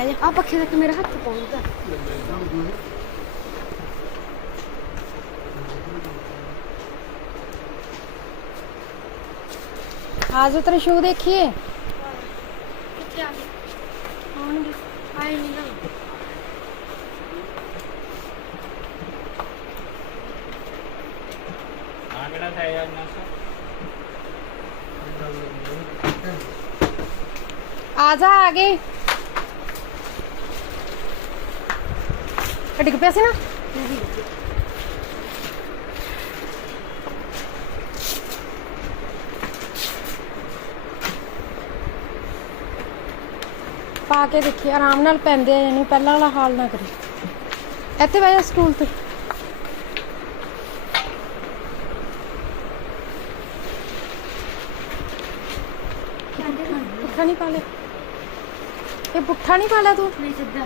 पहले आप पखे तक मेरा हाथ पहुँचता आज उतर शो देखिए। आजा आगे डिग पिया सी ना ਪਾ ਕੇ ਦੇਖੀ ਆਰਾਮ ਨਾਲ ਪੈਂਦੇ ਆ ਜਾਨੀ ਪਹਿਲਾਂ ਵਾਲਾ ਹਾਲ ਨਾ ਕਰੀ ਇੱਥੇ ਬਹਿ ਜਾ ਸਟੂਲ ਤੇ ਪੁੱਠਾ ਨਹੀਂ ਪਾ ਲਿਆ ਇਹ ਪੁੱਠਾ ਨਹੀਂ ਪਾ ਲਿਆ ਤੂੰ ਨਹੀਂ ਸਿੱਧਾ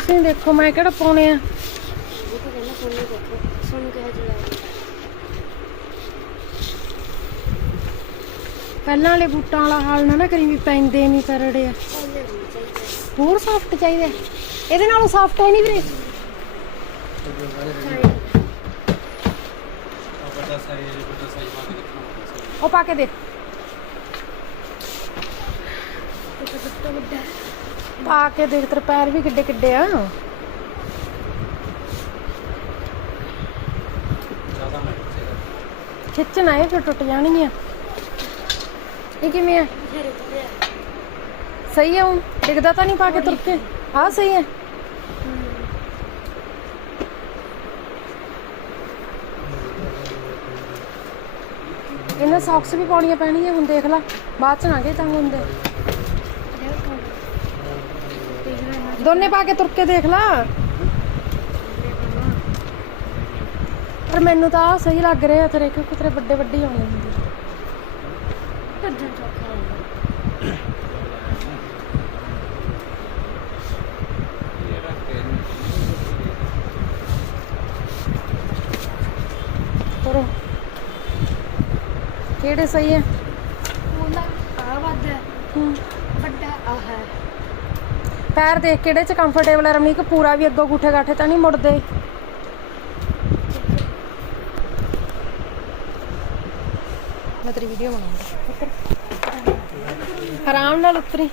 ਤੁਸੀਂ ਦੇਖੋ ਮੈਂ ਕਿਹੜਾ ਪਾਉਣੇ ਆ। ਉਹ ਤਾਂ ਕਹਿੰਦਾ ਫੋਨ ਨਹੀਂ ਦੇਖੋ ਸਾਨੂੰ ਕਿਹਾ ਚਲਾਇਆ ਪਹਿਲਾਂ ਵਾਲੇ ਬੂਟਾਂ ਵਾਲਾ ਹਾਲ ਨਾ ਨਾ ਕਰੀ ਵੀ ਪੈਂਦੇ ਨਹੀਂ ਕਰੜੇ ਆ। ਪਹਿਲੇ ਨਹੀਂ ਚਾਹੀਦਾ ਹੋਰ ਸੌਫਟ ਚਾਹੀਦੇ। ਆ। ਇਹਦੇ ਨਾਲੋਂ ਸੌਫਟ ਹੈ ਨਹੀਂ ਵੀਰੇ। ਬੜਾ ਸਹੀ ਬੜਾ ਸਹੀ ਮਾਰ ਕੇ ਦੇਖਣਾ ਉਹ ਪਾ ਕੇ ਦੇ। ਪਾ ਕੇ ਦੇਖ ਤੇਰੇ ਪੈਰ ਵੀ ਕਿੱਡੇ ਕਿੱਡੇ ਆ। ਖਿੱਚਣਾ ਇਹ ਫਿਰ ਟੁੱਟ ਜਾਣਗੀਆਂ। ਇਹ ਕਿਵੇਂ ਆ। ਸਹੀ ਆ ਹੁਣ? ਡਿੱਗਦਾ ਤਾਂ ਨਹੀਂ ਪਾ ਕੇ ਤੁਰ ਕੇ? ਆ ਸਹੀ ਹੈ ਇਹਨਾਂ ਸੌਕਸ ਵੀ ਪਾਉਣੀਆਂ ਪੈਣਗੀਆਂ ਹੁਣ ਦੇਖ ਲੈ। ਬਾਅਦ ਚ ਨਾ ਕੇ ਤੰਗ ਹੁੰਦੇ। ਦੋਨੇ ਪਾ ਕੇ ਤੁਰ ਕੇ ਦੇਖ ਲੈ। ਪਰ ਮੈਨੂੰ ਤਾਂ ਸਹੀ ਲੱਗ ਰਿਹਾ ਤੇਰੇ ਕਿਉਂਕਿ ਤੇਰੇ ਵੱਡੇ ਵੱਡੇ ਆਉਣੇ ਹੁੰਦੇ ਭੱਜਣ ਚੌਖਾ ਹੁੰਦਾ। ਇਹ ਰੱਖ ਕੇ ਤੁਰੋ। ਕਿਹੜੇ ਸਹੀ ਹੈ? ਉਹਦਾ ਆ ਹੂੰ। ਵੱਡਾ ਆ ਹੈ। ਪੈਰ ਦੇਖ ਕਿਹੜੇ ਚ ਕੰਫਰਟੇਬਲ ਹੈ ਰਮਨੀਕ, ਪੂਰਾ ਵੀ ਅੱਗੋਂ ਗੁੱਠੇ ਗਾਠੇ ਤਾਂ ਨਹੀਂ ਮੁੜਦੇ। ਮੈਂ ਤੇਰੀ ਵੀਡੀਓ ਬਣਾਉਂਗਾ। ਆਰਾਮ ਨਾਲ ਉਤਰੀ।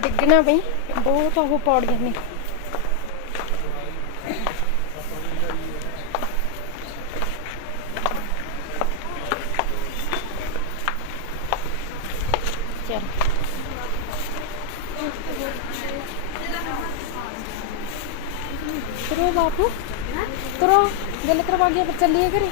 ਡਿੱਗਣਾ ਪਈ ਬਹੁਤ ਉਹ ਪੌੜੀਆਂ ਨੇ। चल करो बापू करो गलत करवा गया चलिए करे